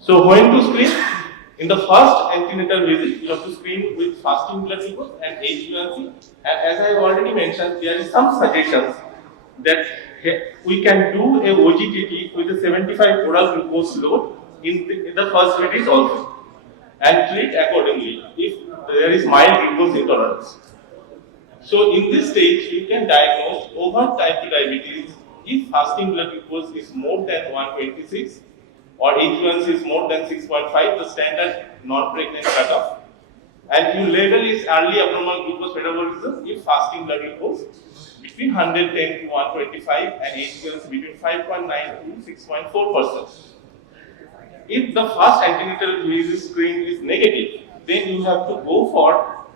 So when to screen? In the first antenatal visit, you have to screen with fasting blood glucose and HbA1c. And as I have already mentioned, there is some suggestions that we can do a OGTT with a 75 oral glucose load in the first visit also, and treat accordingly if there is mild glucose intolerance. So in this stage, you can diagnose over type 2 diabetes if fasting blood glucose is more than 126 or HbA1c is more than 6.5, the standard non-pregnant cutoff. And you label is early abnormal glucose metabolism if fasting blood glucose between 110 to 125 and HbA1c between 5.9 to 6.4%. If the first antenatal visit screen is negative, then you have to go for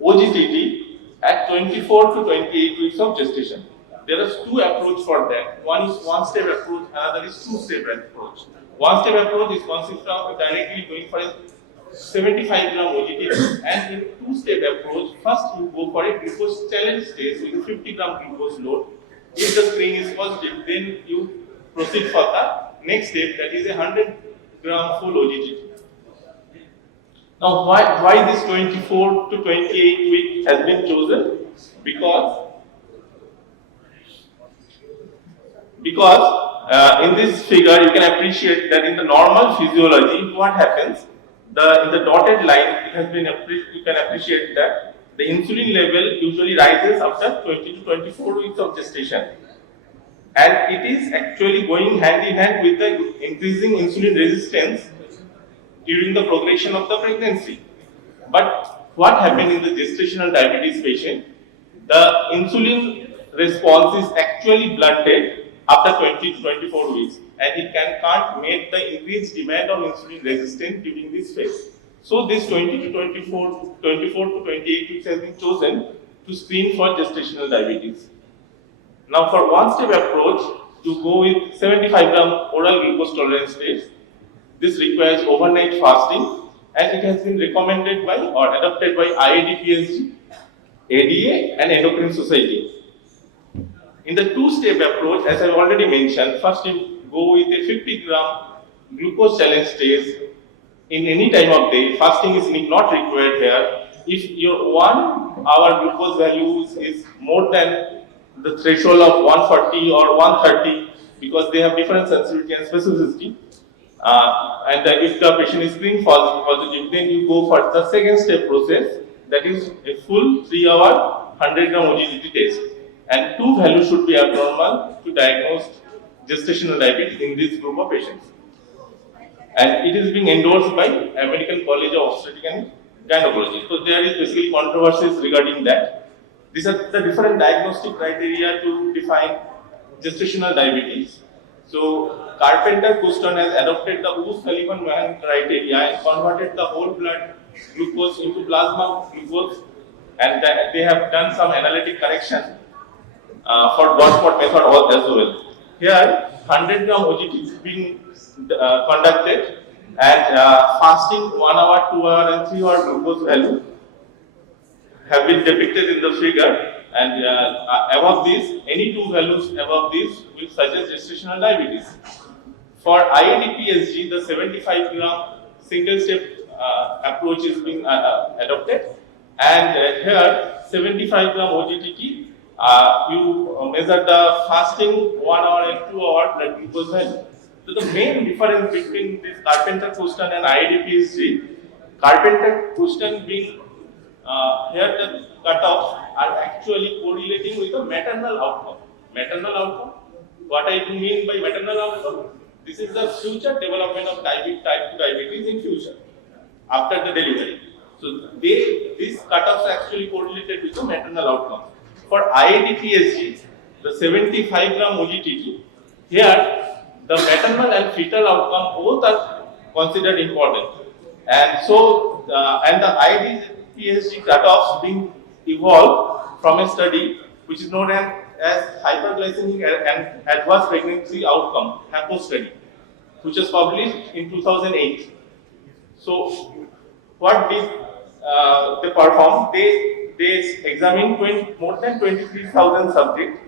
OGTT at 24 to 28 weeks of gestation. There are two approaches for that. One is one-step approach, another is two-step approach. One-step approach is consists of directly going for a 75 gram OGTT, and in two-step approach, first you go for a glucose challenge stage with a 50 gram glucose load. If the screen is positive, then you proceed for the next step, that is a 100 gram full OGTT. Now, why this 24 to 28 week has been chosen? Because in this figure you can appreciate that in the normal physiology, what happens? In the dotted line, it has been you can appreciate that the insulin level usually rises after 20 to 24 weeks of gestation, and it is actually going hand in hand with the increasing insulin resistance during the progression of the pregnancy. But what happened in the gestational diabetes patient? The insulin response is actually blunted after 20 to 24 weeks, and it can't meet the increased demand of insulin resistance during this phase. So this 20 to 24 to 28 weeks has been chosen to screen for gestational diabetes. Now for one-step approach, to go with 75 gram oral glucose tolerance test. This requires overnight fasting, and it has been recommended by or adopted by IAD-PSG, ADA, and Endocrine Society. In the two-step approach, as I've already mentioned, first you go with a 50 gram glucose challenge test in any time of day. Fasting is not required here. If your 1 hour glucose value is more than the threshold of 140 or 130, because they have different sensitivity and specificity, and if the patient is screened positive, then you go for the second step process, that is a full 3 hour 100 gram OGTT test, and two values should be abnormal to diagnose gestational diabetes in this group of patients. And it is being endorsed by American College of Obstetrics and Gynecology. So there is basically controversies regarding that. These are the different diagnostic criteria to define gestational diabetes. So Carpenter-Couston has adopted the Wu-Sullivan-Mahan criteria and converted the whole blood glucose into plasma glucose, and they have done some analytic correction for dot spot method as well. Here, 100 gram OGT is being conducted, and fasting 1 hour, 2 hour, and 3 hour glucose value have been depicted in the figure. And above this, any two values above this will suggest gestational diabetes. For IAD-PSG, the 75 gram single step approach is being adopted, and here 75 gram OGTT, you measure the fasting 1 hour and 2 hour blood glucose value. So the main difference between this Carpenter-Couston and IAD-PSG, Carpenter-Couston being here the cutoffs are actually correlating with the maternal outcome. Maternal outcome? What I mean by maternal outcome? This is the future development of type 2 diabetes in future, after the delivery. So these cutoffs are actually correlated with the maternal outcome. For IAD-PSG, the 75 gram OGTT, here the maternal and fetal outcome both are considered important. And so, and the IAD-PSG cutoffs being evolved from a study which is known as hyperglycemic and adverse pregnancy outcome, HAPO study, which was published in 2008. So, what did they perform? They examined more than 23,000 subjects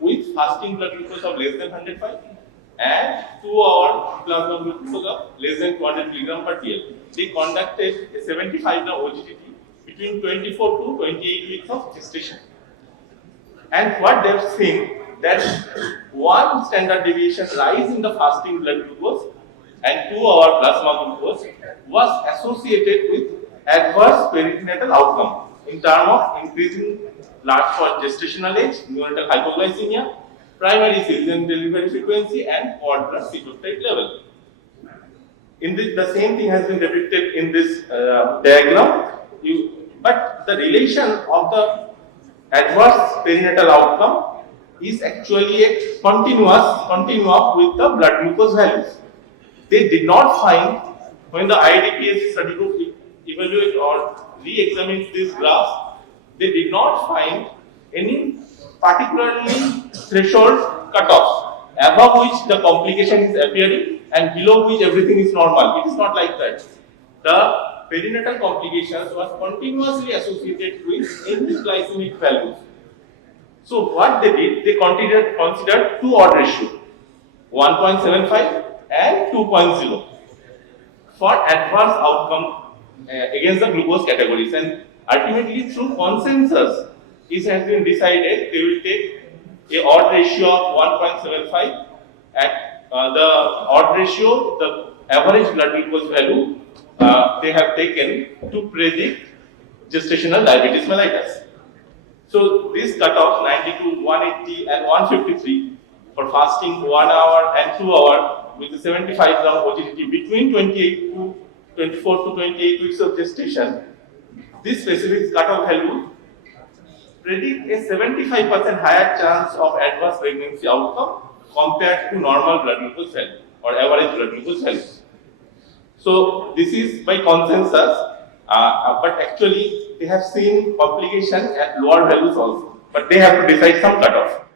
with fasting blood glucose of less than 105 and 2-hour plasma glucose of less than 200 mg per TL. They conducted a 75 gram OGTT between 24 to 28 weeks of gestation. And what they've seen that one standard deviation rise in the fasting blood glucose and 2-hour plasma glucose was associated with adverse perinatal outcome in terms of increasing large for gestational age, neonatal hypoglycemia, primary cesarean delivery frequency, and cord blood C-peptide level. In this, the same thing has been depicted in this diagram. But the relation of the adverse perinatal outcome is actually a continuum with the blood glucose values. They did not find, when the IDPS study group evaluate or re-examine these graphs, they did not find any particularly threshold cutoffs above which the complication is appearing and below which everything is normal. It is not like that. The perinatal complications was continuously associated with increased glycemic values. So what they did, they considered two odd ratio, 1.75 and 2.0 for adverse outcome against the glucose categories, and ultimately through consensus it has been decided they will take a odd ratio of 1.75 and the odd ratio, the average blood glucose value they have taken to predict gestational diabetes mellitus. So this cutoff 92, 180 and 153 for fasting 1 hour and 2 hour with the 75 gram OGTT between 28 to 24 to 28 weeks of gestation. This specific cutoff value predict a 75% higher chance of adverse pregnancy outcome compared to normal blood glucose value or average blood glucose value. So this is by consensus, but actually they have seen complication at lower values also, but they have to decide some cutoff.